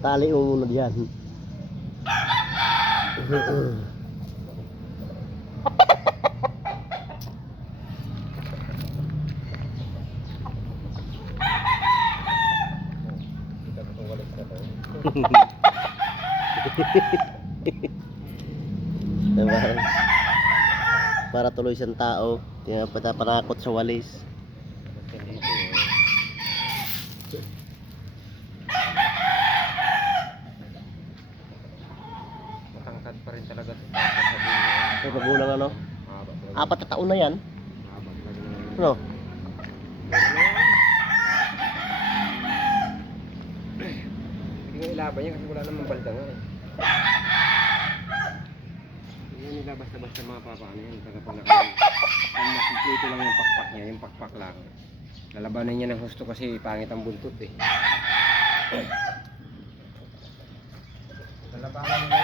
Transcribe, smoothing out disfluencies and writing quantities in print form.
Tali mo muna diyan. Diba? Para tuloy siyang tao, hindi na patapanakot sa walis. Matangkad pa rin talaga ito. May magulang ano? 4 na taon na yan. No? Hindi nga ilaban niya kasi wala namang balda nga eh. Hindi nga nila basta-basta mga papaano yan. Pag ang makumpleto lang yung pakpak niya, yung pakpak lang. Lalabanan niya ng husto kasi pangit ang buntot eh. Lalabanan niya